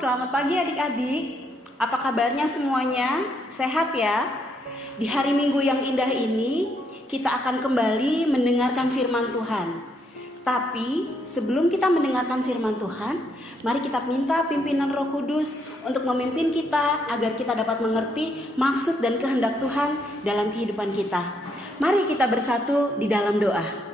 selamat pagi adik-adik. Apa kabarnya semuanya? Sehat ya? Di hari Minggu yang indah ini, kita akan kembali mendengarkan firman Tuhan. Tapi sebelum kita mendengarkan firman Tuhan, mari kita minta pimpinan Roh Kudus untuk memimpin kita agar kita dapat mengerti maksud dan kehendak Tuhan dalam kehidupan kita. Mari kita bersatu di dalam doa.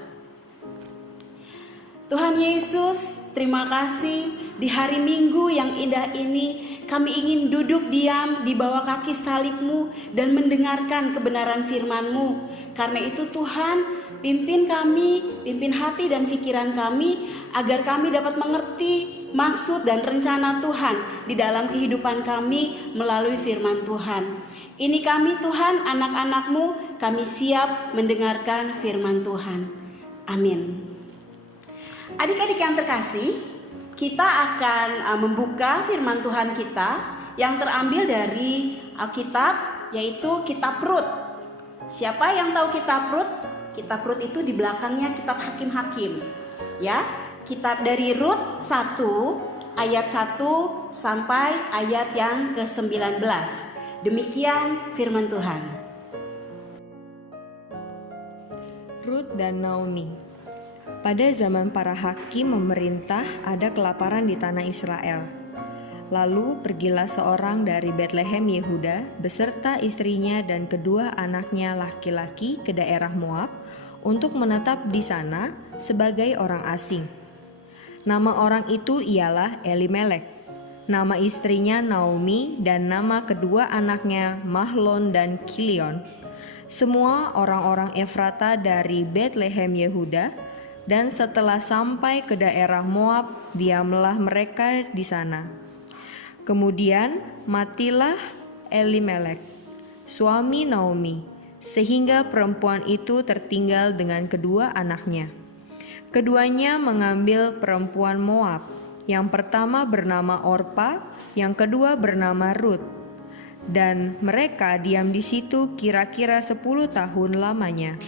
Tuhan Yesus, terima kasih di hari Minggu yang indah ini kami ingin duduk diam di bawah kaki salib-Mu dan mendengarkan kebenaran firman-Mu. Karena itu Tuhan, pimpin kami, pimpin hati dan pikiran kami agar kami dapat mengerti maksud dan rencana Tuhan di dalam kehidupan kami melalui firman Tuhan. Ini kami Tuhan, anak-anak-Mu, kami siap mendengarkan firman Tuhan. Amin. Adik-adik yang terkasih, kita akan membuka firman Tuhan kita yang terambil dari Alkitab, yaitu Kitab Rut. Siapa yang tahu Kitab Rut? Kitab Rut itu di belakangnya Kitab Hakim-Hakim. Ya, kitab dari Rut 1 ayat 1 sampai ayat yang ke-19. Demikian firman Tuhan. Rut dan Naomi. Pada zaman para hakim memerintah, ada kelaparan di tanah Israel. Lalu pergilah seorang dari Betlehem Yehuda beserta istrinya dan kedua anaknya laki-laki ke daerah Moab untuk menetap di sana sebagai orang asing. Nama orang itu ialah Elimelek, nama istrinya Naomi dan nama kedua anaknya Mahlon dan Kilion. Semua orang-orang Efrata dari Betlehem Yehuda. Dan setelah sampai ke daerah Moab, diamlah mereka di sana. Kemudian matilah Elimelek, suami Naomi, sehingga perempuan itu tertinggal dengan kedua anaknya. Keduanya mengambil perempuan Moab, yang pertama bernama Orpa, yang kedua bernama Rut. Dan mereka diam di situ kira-kira 10 tahun lamanya.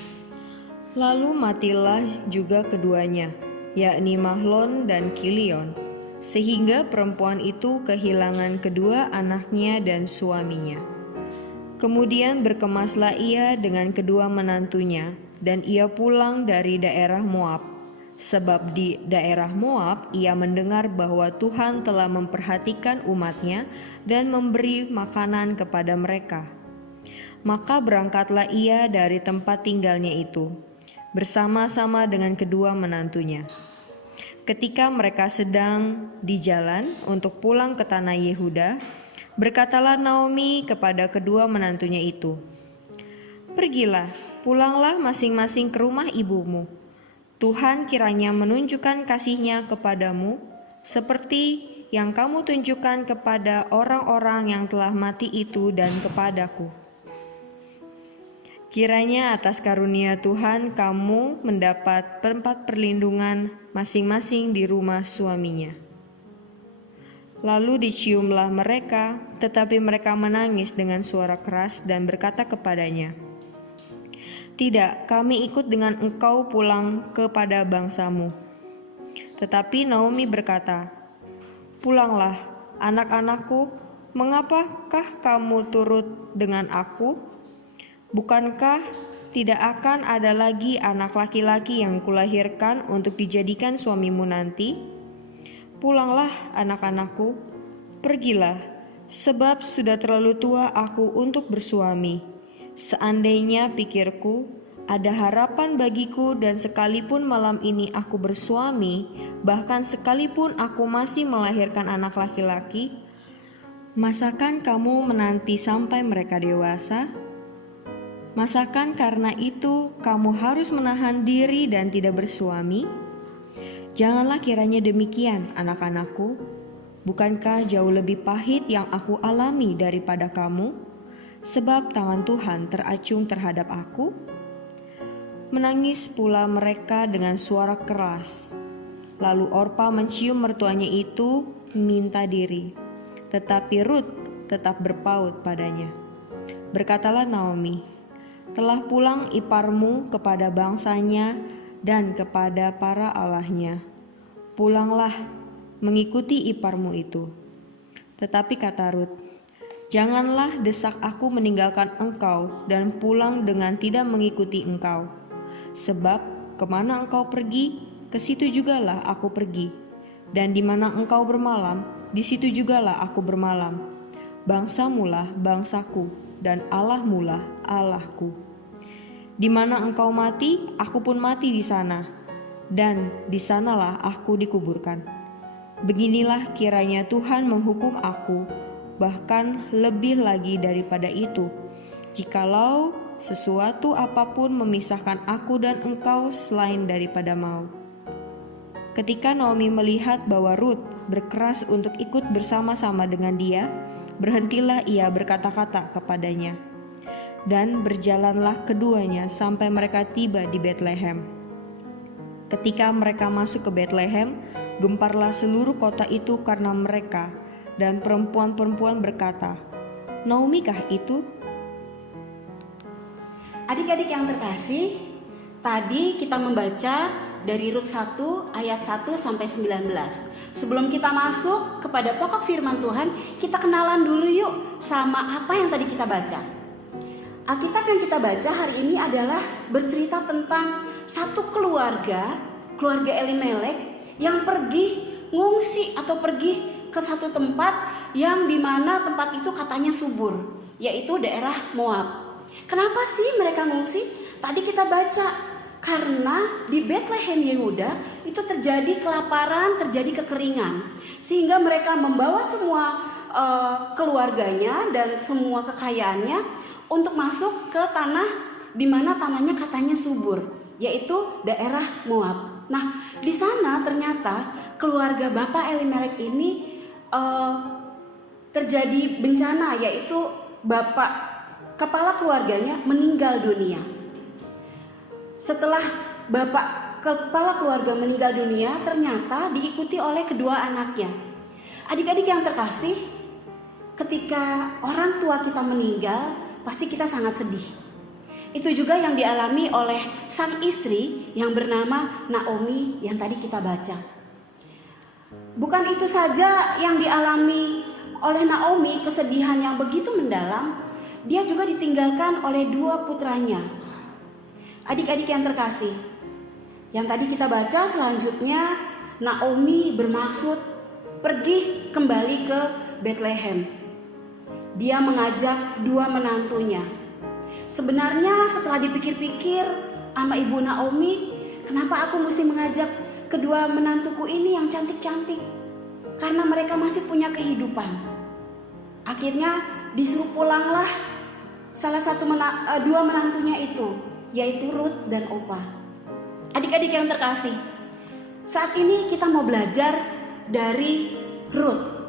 Lalu matilah juga keduanya, yakni Mahlon dan Kilion, sehingga perempuan itu kehilangan kedua anaknya dan suaminya. Kemudian berkemaslah ia dengan kedua menantunya, dan ia pulang dari daerah Moab, sebab di daerah Moab ia mendengar bahwa Tuhan telah memperhatikan umatnya dan memberi makanan kepada mereka. Maka berangkatlah ia dari tempat tinggalnya itu, bersama-sama dengan kedua menantunya. Ketika mereka sedang di jalan untuk pulang ke tanah Yehuda, berkatalah Naomi kepada kedua menantunya itu, "Pergilah, pulanglah masing-masing ke rumah ibumu. Tuhan kiranya menunjukkan kasih-Nya kepadamu, seperti yang kamu tunjukkan kepada orang-orang yang telah mati itu dan kepadaku. Kiranya atas karunia Tuhan kamu mendapat tempat perlindungan masing-masing di rumah suaminya." Lalu diciumlah mereka, tetapi mereka menangis dengan suara keras dan berkata kepadanya, "Tidak, kami ikut dengan engkau pulang kepada bangsamu." Tetapi Naomi berkata, "Pulanglah, anak-anakku, mengapakah kamu turut dengan aku? Bukankah tidak akan ada lagi anak laki-laki yang kulahirkan untuk dijadikan suamimu nanti? Pulanglah anak-anakku, pergilah, sebab sudah terlalu tua aku untuk bersuami. Seandainya pikirku, ada harapan bagiku dan sekalipun malam ini aku bersuami, bahkan sekalipun aku masih melahirkan anak laki-laki, masakan kamu menanti sampai mereka dewasa? Masakan karena itu kamu harus menahan diri dan tidak bersuami? Janganlah kiranya demikian, anak-anakku. Bukankah jauh lebih pahit yang aku alami daripada kamu? Sebab tangan Tuhan teracung terhadap aku." Menangis pula mereka dengan suara keras. Lalu Orpa mencium mertuanya itu minta diri, tetapi Rut tetap berpaut padanya. Berkatalah Naomi, "Telah pulang iparmu kepada bangsanya dan kepada para allahnya. Pulanglah, mengikuti iparmu itu." Tetapi kata Rut, "Janganlah desak aku meninggalkan engkau dan pulang dengan tidak mengikuti engkau. Sebab kemana engkau pergi, ke situ jugalah aku pergi. Dan di mana engkau bermalam, di situ jugalah aku bermalam. Bangsamulah bangsaku, dan Allahmulah Allahku. Di mana engkau mati, aku pun mati di sana, dan di sanalah aku dikuburkan. Beginilah kiranya Tuhan menghukum aku, bahkan lebih lagi daripada itu, jikalau sesuatu apapun memisahkan aku dan engkau selain daripada maut." Ketika Naomi melihat bahwa Rut berkeras untuk ikut bersama-sama dengan dia, berhentilah ia berkata-kata kepadanya. Dan berjalanlah keduanya sampai mereka tiba di Betlehem. Ketika mereka masuk ke Betlehem, gemparlah seluruh kota itu karena mereka, dan perempuan-perempuan berkata, "Naomi kah itu?" Adik-adik yang terkasih, tadi kita membaca dari Rut 1 ayat 1 sampai 19. Sebelum kita masuk kepada pokok firman Tuhan, kita kenalan dulu yuk sama apa yang tadi kita baca. Alkitab yang kita baca hari ini adalah bercerita tentang satu keluarga Elimelek yang pergi ngungsi atau pergi ke satu tempat yang dimana tempat itu katanya subur, yaitu daerah Moab. Kenapa sih mereka ngungsi? Tadi kita baca, karena di Betlehem Yehuda itu terjadi kelaparan, terjadi kekeringan, sehingga mereka membawa semua keluarganya dan semua kekayaannya untuk masuk ke tanah di mana tanahnya katanya subur, yaitu daerah Moab. Nah, di sana ternyata keluarga Bapak Elimelek ini terjadi bencana, yaitu bapak kepala keluarganya meninggal dunia. Setelah bapak kepala keluarga meninggal dunia, ternyata diikuti oleh kedua anaknya. Adik-adik yang terkasih, ketika orang tua kita meninggal, pasti kita sangat sedih. Itu juga yang dialami oleh sang istri yang bernama Naomi yang tadi kita baca. Bukan itu saja yang dialami oleh Naomi, kesedihan yang begitu mendalam, dia juga ditinggalkan oleh dua putranya. Adik-adik yang terkasih, yang tadi kita baca selanjutnya, Naomi bermaksud pergi kembali ke Betlehem. Dia mengajak dua menantunya. Sebenarnya setelah dipikir-pikir sama ibu Naomi, kenapa aku mesti mengajak kedua menantuku ini yang cantik-cantik? Karena mereka masih punya kehidupan. Akhirnya disuruh pulanglah salah satu dua menantunya itu, yaitu Rut dan Orpa. Adik-adik yang terkasih, saat ini kita mau belajar dari Rut.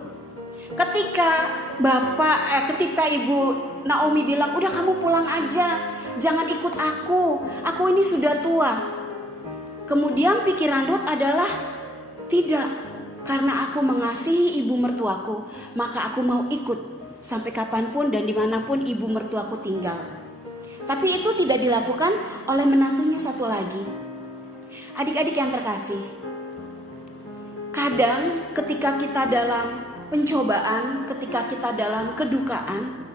Ketika ibu Naomi bilang, "Udah kamu pulang aja, jangan ikut aku ini sudah tua." Kemudian pikiran Rut adalah, "Tidak, karena aku mengasihi ibu mertuaku, maka aku mau ikut sampai kapanpun dan dimanapun ibu mertuaku tinggal." Tapi itu tidak dilakukan oleh menantunya satu lagi. Adik-adik yang terkasih, kadang ketika kita dalam pencobaan, ketika kita dalam kedukaan,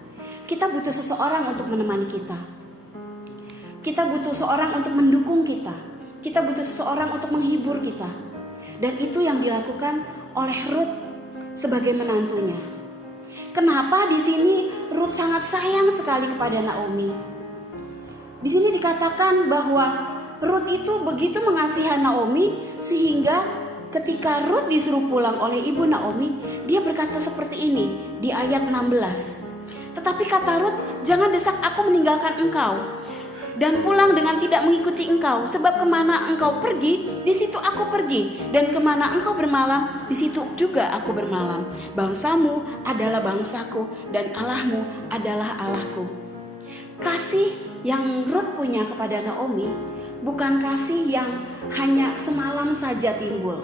kita butuh seseorang untuk menemani kita. Kita butuh seseorang untuk mendukung kita. Kita butuh seseorang untuk menghibur kita. Dan itu yang dilakukan oleh Rut sebagai menantunya. Kenapa di sini Rut sangat sayang sekali kepada Naomi? Di sini dikatakan bahwa Rut itu begitu mengasihi Naomi sehingga ketika Rut disuruh pulang oleh ibu Naomi, dia berkata seperti ini di ayat 16. "Tetapi kata Rut, jangan desak aku meninggalkan engkau dan pulang dengan tidak mengikuti engkau, sebab kemana engkau pergi, di situ aku pergi, dan kemana engkau bermalam, di situ juga aku bermalam. Bangsamu adalah bangsaku, dan Allahmu adalah Allahku." Kasih yang Rut punya kepada Naomi bukan kasih yang hanya semalam saja timbul.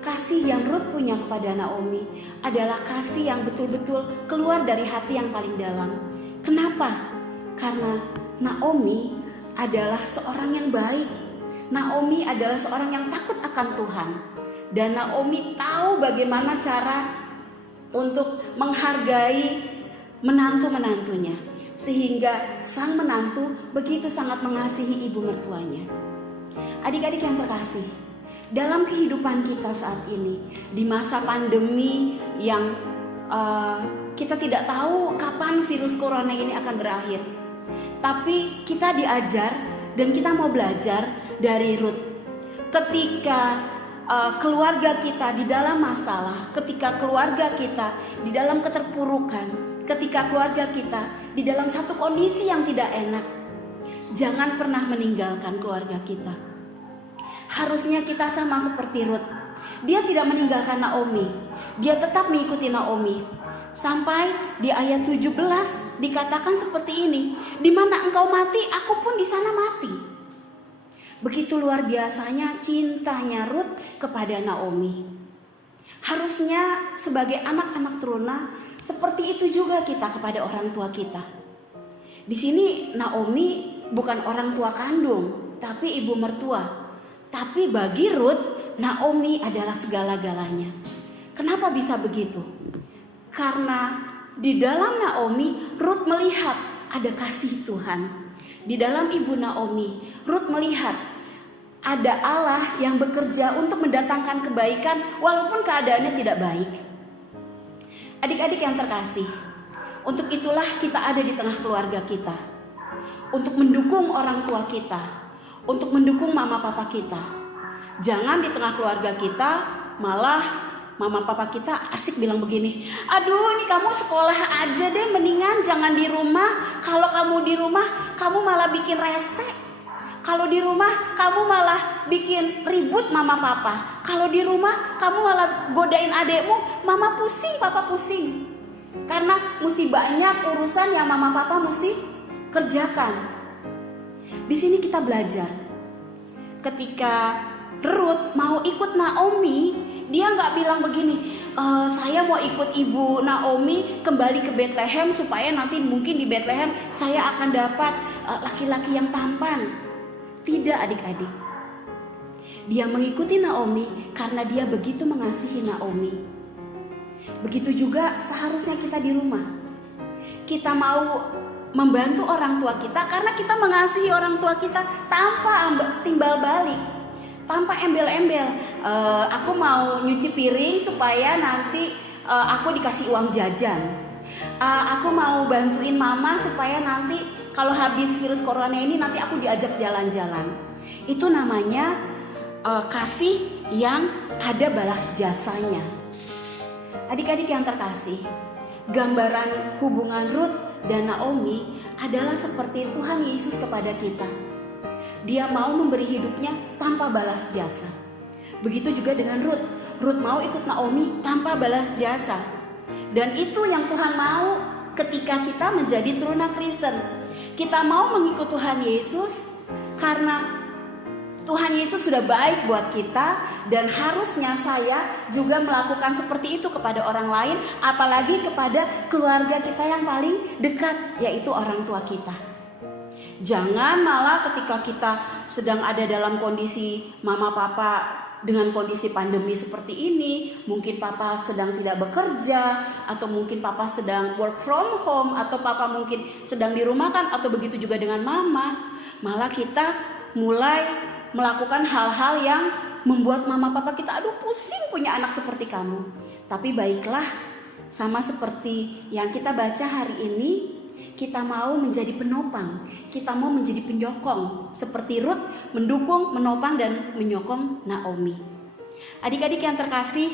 Kasih yang Rut punya kepada Naomi adalah kasih yang betul-betul keluar dari hati yang paling dalam. Kenapa? Karena Naomi adalah seorang yang baik. Naomi adalah seorang yang takut akan Tuhan. Dan Naomi tahu bagaimana cara untuk menghargai menantu-menantunya, sehingga sang menantu begitu sangat mengasihi ibu mertuanya. Adik-adik yang terkasih, dalam kehidupan kita saat ini, di masa pandemi yang kita tidak tahu kapan virus corona ini akan berakhir, tapi kita diajar dan kita mau belajar dari Ruth. Ketika keluarga kita di dalam masalah, ketika keluarga kita di dalam keterpurukan, ketika keluarga kita di dalam satu kondisi yang tidak enak, jangan pernah meninggalkan keluarga kita. Harusnya kita sama seperti Ruth. Dia tidak meninggalkan Naomi, dia tetap mengikuti Naomi. Sampai di ayat 17 dikatakan seperti ini, di mana engkau mati, aku pun di sana mati. Begitu luar biasanya cintanya Ruth kepada Naomi. Harusnya sebagai anak-anak teruna seperti itu juga kita kepada orang tua kita. Di sini Naomi bukan orang tua kandung, tapi ibu mertua. Tapi bagi Ruth, Naomi adalah segala-galanya. Kenapa bisa begitu? Karena di dalam Naomi, Ruth melihat ada kasih Tuhan. Di dalam ibu Naomi, Ruth melihat ada Allah yang bekerja untuk mendatangkan kebaikan walaupun keadaannya tidak baik. Adik-adik yang terkasih, untuk itulah kita ada di tengah keluarga kita. Untuk mendukung orang tua kita, untuk mendukung mama papa kita. Jangan di tengah keluarga kita malah mama papa kita asik bilang begini, aduh ini kamu sekolah aja deh, mendingan jangan di rumah. Kalau kamu di rumah kamu malah bikin rese. Kalau di rumah kamu malah bikin ribut mama papa. Kalau di rumah kamu malah godain adekmu, mama pusing, papa pusing. Karena mesti banyak urusan yang mama papa mesti kerjakan. Di sini kita belajar. Ketika Ruth mau ikut Naomi, dia nggak bilang begini, saya mau ikut ibu Naomi kembali ke Bethlehem supaya nanti mungkin di Bethlehem saya akan dapat laki-laki yang tampan. Tidak adik-adik. Dia mengikuti Naomi karena dia begitu mengasihi Naomi. Begitu juga seharusnya kita di rumah. Kita mau membantu orang tua kita karena kita mengasihi orang tua kita tanpa timbal balik, tanpa embel-embel. Aku mau nyuci piring supaya nanti aku dikasih uang jajan. Aku mau bantuin mama supaya nanti kalau habis virus corona ini nanti aku diajak jalan-jalan. Itu namanya kasih yang ada balas jasanya. Adik-adik yang terkasih, gambaran hubungan Ruth dan Naomi adalah seperti Tuhan Yesus kepada kita. Dia mau memberi hidupnya tanpa balas jasa. Begitu juga dengan Ruth. Ruth mau ikut Naomi tanpa balas jasa. Dan itu yang Tuhan mau ketika kita menjadi teruna Kristen. Kita mau mengikut Tuhan Yesus karena Tuhan Yesus sudah baik buat kita, dan harusnya saya juga melakukan seperti itu kepada orang lain, apalagi kepada keluarga kita yang paling dekat, yaitu orang tua kita. Jangan malah ketika kita sedang ada dalam kondisi mama papa dengan kondisi pandemi seperti ini, mungkin papa sedang tidak bekerja, atau mungkin papa sedang work from home, atau papa mungkin sedang dirumahkan, atau begitu juga dengan mama. Malah kita mulai melakukan hal-hal yang membuat mama papa kita, aduh pusing punya anak seperti kamu. Tapi baiklah, sama seperti yang kita baca hari ini, kita mau menjadi penopang, kita mau menjadi penyokong, seperti Ruth mendukung, menopang, dan menyokong Naomi. Adik-adik yang terkasih,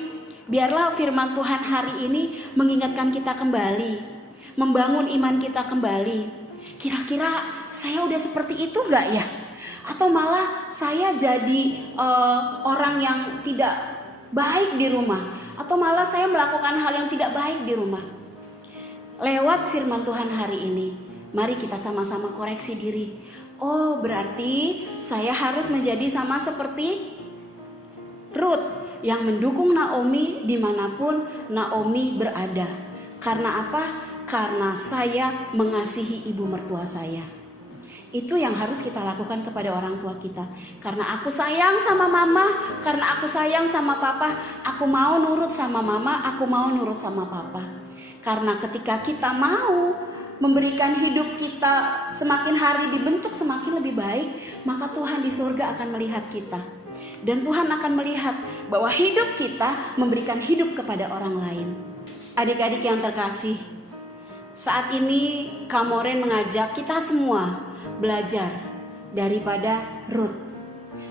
biarlah firman Tuhan hari ini mengingatkan kita kembali, membangun iman kita kembali. Kira-kira saya udah seperti itu gak ya? Atau malah saya jadi orang yang tidak baik di rumah, atau malah saya melakukan hal yang tidak baik di rumah. Lewat firman Tuhan hari ini, mari kita sama-sama koreksi diri. Oh, berarti saya harus menjadi sama seperti Ruth yang mendukung Naomi dimanapun Naomi berada. Karena apa? Karena saya mengasihi ibu mertua saya. Itu yang harus kita lakukan kepada orang tua kita. Karena aku sayang sama mama, karena aku sayang sama papa, aku aku mau nurut sama mama, aku mau nurut sama papa. Karena ketika kita mau memberikan hidup kita semakin hari dibentuk semakin lebih baik, maka Tuhan di surga akan melihat kita. Dan Tuhan akan melihat bahwa hidup kita memberikan hidup kepada orang lain. Adik-adik yang terkasih, saat ini Kamoren mengajak kita semua belajar daripada Ruth.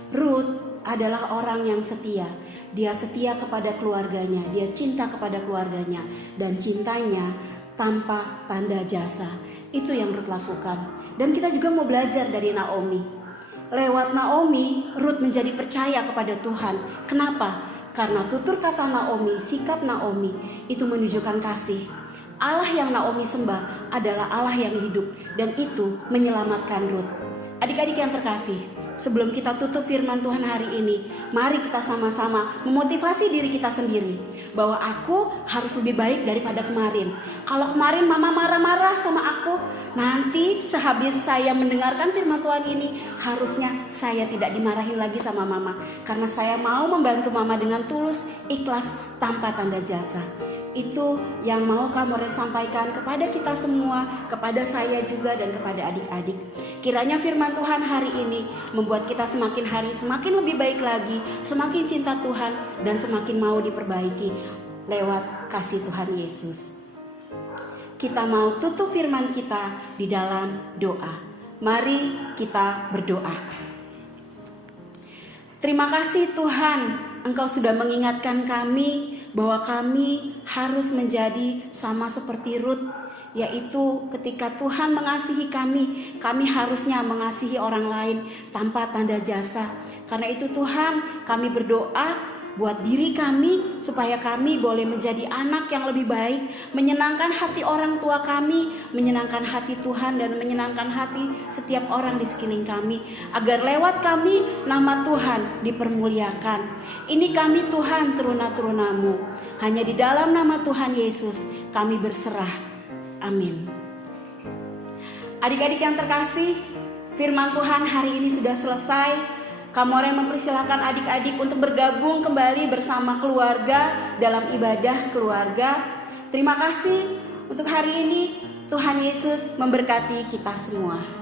Ruth adalah orang yang setia. Dia setia kepada keluarganya, dia cinta kepada keluarganya, dan cintanya tanpa tanda jasa. Itu yang Ruth lakukan. Dan kita juga mau belajar dari Naomi. Lewat Naomi, Ruth menjadi percaya kepada Tuhan. Kenapa? Karena tutur kata Naomi, sikap Naomi itu menunjukkan kasih. Allah yang Naomi sembah adalah Allah yang hidup, dan itu menyelamatkan Ruth. Adik-adik yang terkasih, sebelum kita tutup firman Tuhan hari ini, mari kita sama-sama memotivasi diri kita sendiri bahwa aku harus lebih baik daripada kemarin. Kalau kemarin mama marah-marah sama aku, nanti sehabis saya mendengarkan firman Tuhan ini, harusnya saya tidak dimarahin lagi sama mama, karena saya mau membantu mama dengan tulus, ikhlas, tanpa tanda jasa. Itu yang mau Kamoren sampaikan kepada kita semua, kepada saya juga, dan kepada adik-adik. Kiranya firman Tuhan hari ini membuat kita semakin hari semakin lebih baik lagi, semakin cinta Tuhan, dan semakin mau diperbaiki lewat kasih Tuhan Yesus. Kita mau tutup firman kita di dalam doa. Mari kita berdoa. Terima kasih Tuhan, Engkau sudah mengingatkan kami bahwa kami harus menjadi sama seperti Ruth, yaitu ketika Tuhan mengasihi kami, kami harusnya mengasihi orang lain tanpa tanda jasa. Karena itu Tuhan, kami berdoa buat diri kami supaya kami boleh menjadi anak yang lebih baik, menyenangkan hati orang tua kami, menyenangkan hati Tuhan, dan menyenangkan hati setiap orang di sekeliling kami, agar lewat kami nama Tuhan dipermuliakan. Ini kami Tuhan, teruna-terunamu. Hanya di dalam nama Tuhan Yesus kami berserah. Amin. Adik-adik yang terkasih, firman Tuhan hari ini sudah selesai. Kamoren mempersilahkan adik-adik untuk bergabung kembali bersama keluarga dalam ibadah keluarga. Terima kasih untuk hari ini. Tuhan Yesus memberkati kita semua.